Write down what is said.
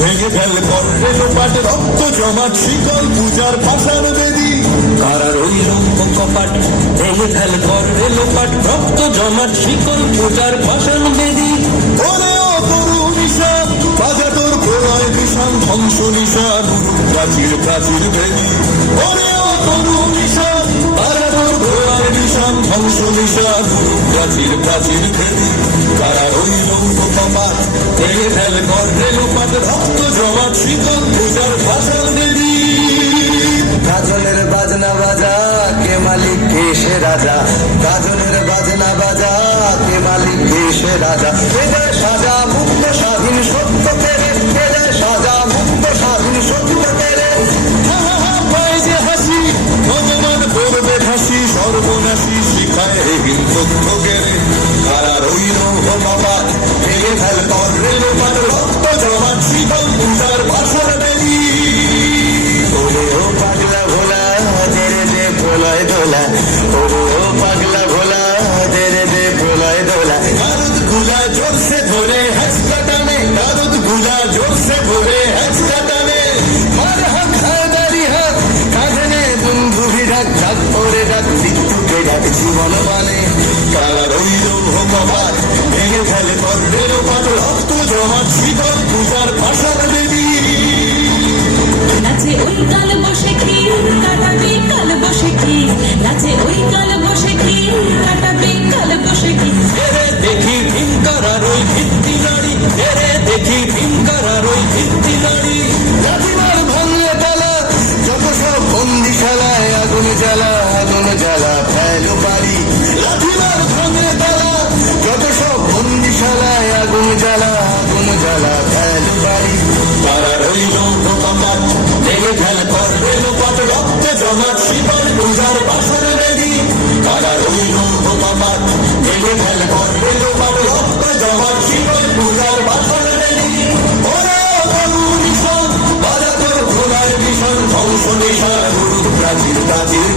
ভেঙে ফেল করবে লোপাট রক্ত জমাট শিকল পূজার পাষাণ বেদী। কারার ওই রম্য কপাট ভেঙে ফেল করবে লোপাট রক্ত জমাট শিকল পূজার পাষাণ বেদী। ওরে ও তরু নিশা বাজা তোর প্রলয় বিষাণ ধ্বংস নিশা প্রাচীর প্রাচীর ভেদী। ওরে ও তরু নিশা বাজা তোর প্রলয় বিষাণ ধ্বংস নিশা প্রাচীর প্রাচীর ভেদী। কারার ওই রম্য কপাট ভেঙে ফেল করবে লোপাট রক্ত জমাট শিকল পূজার পাষাণ বেদী। গাজনের বাজনা বাজা কে মালিক কে সে রাজা, গাজনের বাজনা বাজা কে মালিক কে সে রাজা। হৃদয় সাজা মুক্ত স্বাধীন সত্য পেরে, হৃদয় সাজা মুক্ত স্বাধীন সত্য পেরে। পায় যে হাসি ভগবান করবে ফাঁসি সর্বনাশী শিখায় হীন তথ্য কেড়ে। কারার ওই রৌহ বাবা ভেঙে ফেল করবে লোপাট রক্ত জমাট শিকল পূজার পাষাণ বেদী। ওরে ও পাগলা ভোলা দেরে দে প্রলয় দোলা, ওরে ও পাগলা ভোলা দেরে দে প্রলয় দোলা। কারুদ গুলা জোরসে ধরে হ্যাচকা টানে, কারুদ গুলা জোরসে ধরে হ্যাচকা টানে। মার হাত হায়দারি হাত কাঁধে নে বন্ধু বিরাট ডাক পরে ডাক মৃত্যুকে ডাক জীবন মানে। কারার ওই রৌহ কপাট ভেঙে ফেলে করবে লোপাট রক্ত জমাট শিকল পূজার পাষাণ বেদী। নাচে ওই কাল বসে কি কাটাবে কাল বসে কি, নাচে ওই কাল বসে কি কাটাবে কাল বসে কি। এরে দেখি ভীমকারার ওই ভিত্তি নারী, এরে দেখি ভীমকারার ওই ভিত্তি নারী। লাঠিমার ভাঙলে তালা যত সব বন্দিশালায় আগুন জ্বালা, আগুন জ্বালা ফেলো পারি। লাঠিমার ভাঙলে তালা যত সব বন্দিশালায় আগুন জ্বালা, আগুন জ্বালা ফেলো পারি। কারার ওই রৌহ কপাট ভেঙে ফেল করবে লোপাট রক্ত জমাট শিকল পূজার পাষাণ বেদী। কারার ওই রৌহ কপাট ভেঙে ফেল করবে লোপাট রক্ত জমাট শিকল পূজার পাষাণ বেদী। ওরে ও তরু নিশান বাজা তোর প্রলয় বিষাণ ধ্বংস নিশান প্রাচীর প্রাচীর